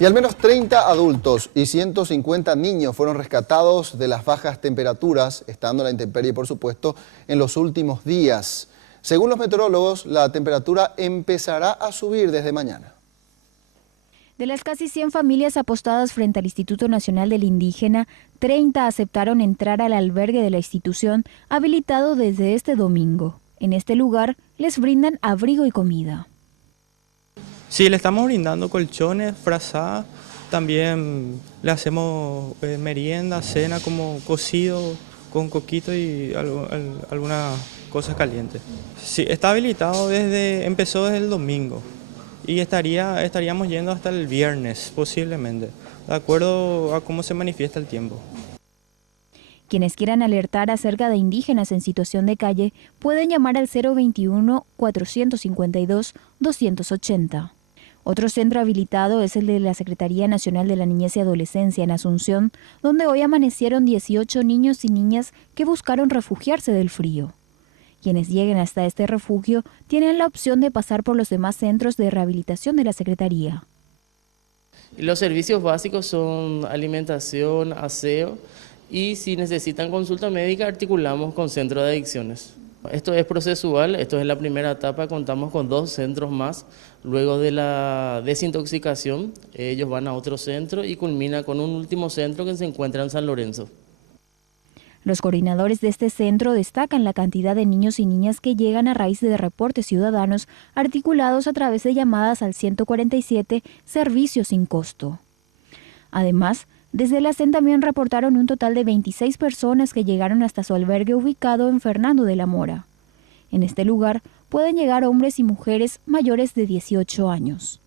Y al menos 30 adultos y 150 niños fueron rescatados de las bajas temperaturas, estando a la intemperie, por supuesto, en los últimos días. Según los meteorólogos, la temperatura empezará a subir desde mañana. De las casi 100 familias apostadas frente al Instituto Nacional del Indígena, 30 aceptaron entrar al albergue de la institución, habilitado desde este domingo. En este lugar les brindan abrigo y comida. Sí, le estamos brindando colchones, frazadas, también le hacemos merienda, cena como cocido con coquito y algunas cosas calientes. Sí, está habilitado empezó desde el domingo y estaríamos yendo hasta el viernes posiblemente, de acuerdo a cómo se manifiesta el tiempo. Quienes quieran alertar acerca de indígenas en situación de calle pueden llamar al 021-452-280. Otro centro habilitado es el de la Secretaría Nacional de la Niñez y Adolescencia en Asunción, donde hoy amanecieron 18 niños y niñas que buscaron refugiarse del frío. Quienes lleguen hasta este refugio tienen la opción de pasar por los demás centros de rehabilitación de la Secretaría. Los servicios básicos son alimentación, aseo y si necesitan consulta médica articulamos con centro de adicciones. Esto es procesual, esto es la primera etapa, contamos con 2 centros más. Luego de la desintoxicación, ellos van a otro centro y culmina con un último centro que se encuentra en San Lorenzo. Los coordinadores de este centro destacan la cantidad de niños y niñas que llegan a raíz de reportes ciudadanos articulados a través de llamadas al 147, servicio sin costo. Además, desde la CEN también reportaron un total de 26 personas que llegaron hasta su albergue ubicado en Fernando de la Mora. En este lugar pueden llegar hombres y mujeres mayores de 18 años.